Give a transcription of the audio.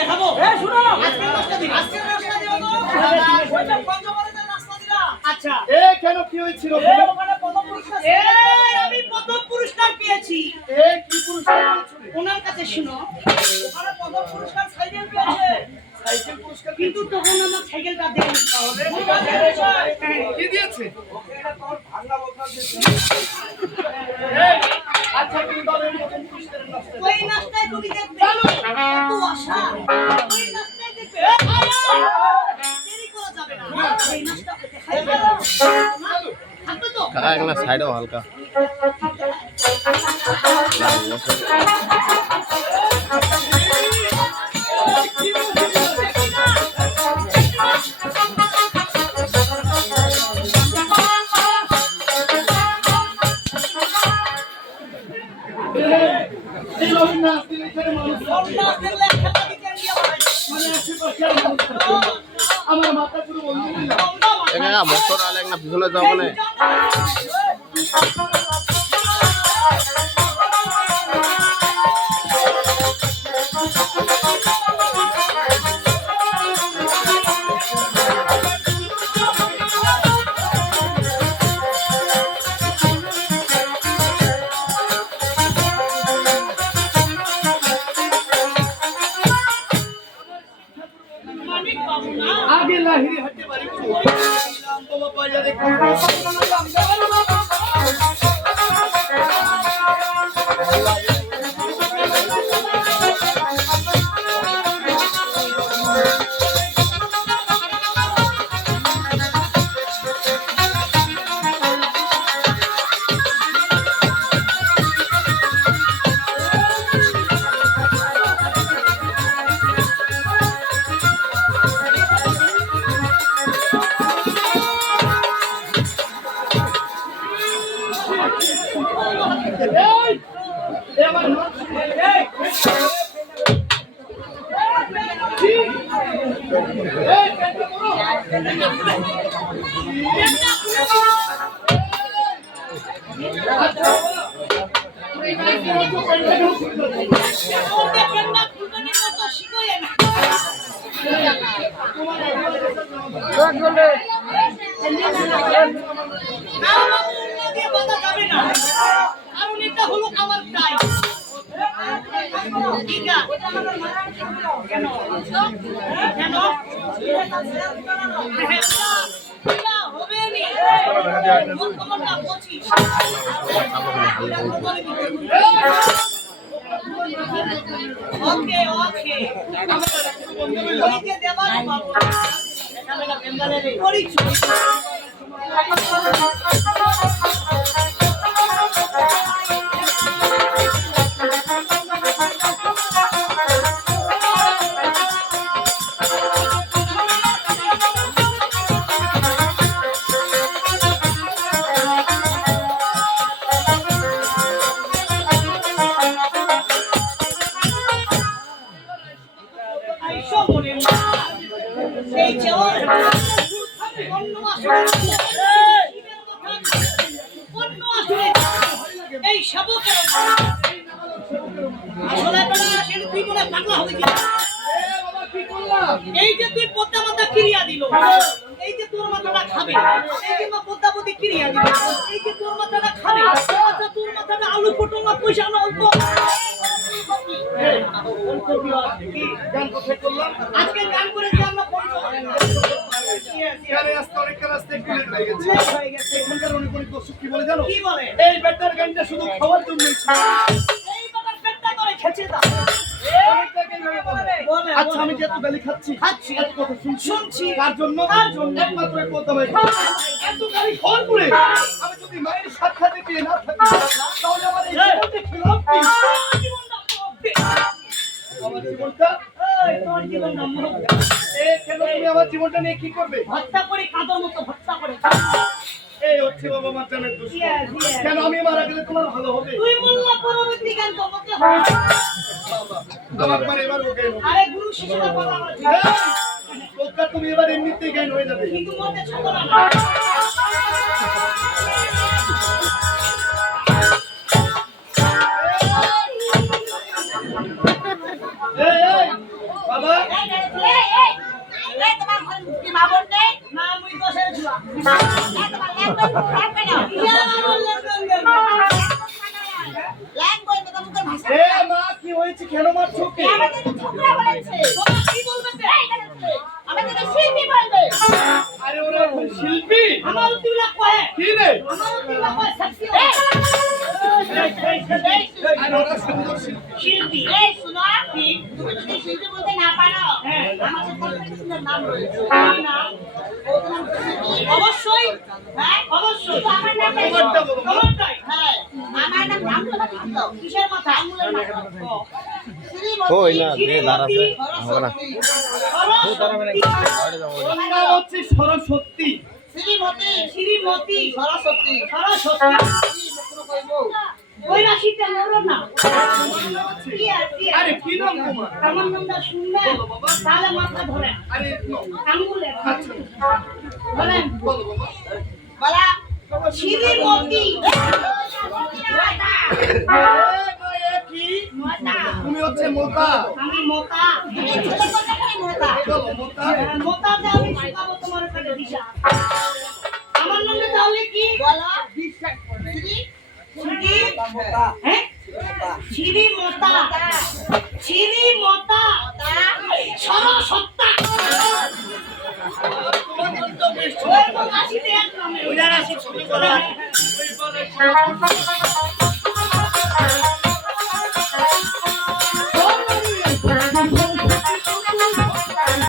দেখাবো। শুনো, আজকে রাস্তা দিও তো। ওইটা পঞ্চগড়ের রাস্তা দিলা। আচ্ছা। কেন কি হয়েছিল? ওখানে প্রথম পুরস্কার। আমি প্রথম পুরস্কার পেয়েছি। কি পুরস্কার পেয়েছিলে? ওনার কাছে শুনো, ওখানে প্রথম পুরস্কার সাইকেল পেয়েছে। সাইকেল পুরস্কার কিন্তু তখন আমার সাইকেলটা দেয়নি। কি দিয়েছে? আচ্ছা, তুমি বলো প্রথম পুরস্কারের নাস্তা। ওই নাস্তায় তুমি দেখবে এত আশা, ওই নাস্তায় দেখবে দেরি করা যাবে না। ওই নাস্তা দেখাই থাকবে তো। কাকা একটা সাইডও হালকা আমার মাথা পুরো বন্ধ হয়ে গেল। মোটর আলে একটা পিছনে যাও মানে আগে লাহিরি হাটে বাড়ি করব। বাবা বাজারে এই শাবকের আসলে তুই মনে পাগলা হবে কি? এই যে তুই পদ্মা মাথা ক্রিয়া দিল, এই যে তোর মাথাটা খাবে, এই যে পদ্মাবতী ক্রিয়া দিল, এই যে তোর মাথাটা খাবে, আচ্ছা তোর মাথাটা আলু পটল না পয়সা না অল্প আজকে গান করেছি আমরা এই বেটার গানটা শুধু খাওয়ার জন্য আচ্ছা আমি যেহেতু বেলি খাচ্ছি এত কথা শুনছি কার জন্য একমাত্র এত গাড়ি ফোন করে আমি যদি মায়ের সাক্ষাতে পেয়ে না থাকি তাহলে আমার এই জীবনটা খেলাম কি? আমার জীবনটা কেন তুমি আমার জীবনটা নিয়ে কি করবে? হত্যা করে কাঁদর মতো হত্যা করে এই হচ্ছে বাবা মার জানের দোষ। কেন আমি মারা গেলে তোমার ভালো হবে? তুই বললা পরবর্তী গান তোমাকে হবে আমার মানে এবার ওকে আরে গুরু শিষ্যরা বলা আছে ওকা তুমি এবার এমনিতেই জ্ঞান হয়ে যাবে। কিন্তু মতে ছোট না বাবা মা বোন নেই? না, মুই দশের জুয়া। একবার ল্যাঙ্গুয়েজ রাখবে না। ইয়া আমার ল্যাঙ্গুয়েজ। ল্যাঙ্গুয়েজ তো মুখের ভাষা। এ মা কি হয়েছে কেন মারছো কে আমাদের তো ছোকরা বলেছে। তোমরা কি বলবে তে? আমাদের তো শিল্পী বলবে। আরে ওরা এখন শিল্পী আমার উতিলা কয়। কি রে আমার উতিলা কয় সেক্সি। আরে ওরা সুন্দর শিল্পী শিল্পী। এই শোনো, তুমি যদি শিল্পী বলতে না পারো, আমাদের কম্পিটিশনের নাম রয়েছে। কি নাম? ওর নাম শিল্পী। অবশ্যই, হ্যাঁ অবশ্যই। তো আমার নাম তোমারটা বলো। তোমারটাই। হ্যাঁ, আমার নাম রামচন্দ্র ভক্ত। কিসের মাথা? আঙুলের মাথা। শ্রীমতী, ওই না যে দাঁড়াবে হবে না সরস্বতী। ওর নাম হচ্ছে সরস্বতী শ্রীমতী, শ্রীমতী, সরস্বতী, সরস্বতী। কি মুখনো কইব? ওই রাশিটা নরো না। কি আর কি? আরে কি নাম তোমার আমার নামটা শুনলে তাহলে মাথা ধরে আরে আঙ্গুলে আচ্ছা বলেন বলো বাবা বলা শ্রীমতী। কি মোতা। তুমি হচ্ছে মোতা আমি মোতা। তুমি ছেলে কথা কই মোতা? বলো মোতা মোতাতে আমি শিখাবো তোমার কাছে দিশা। আমার নামটা তাহলে কি? বলো শ্রী শ্রী মোতা। হ্যাঁ শ্রী মোতা। শ্রী মোতা সরস্বতী। তোমার নামটা বেশ ওই তো কাশিতে এক নামে। ওই রাশি ছবি করা।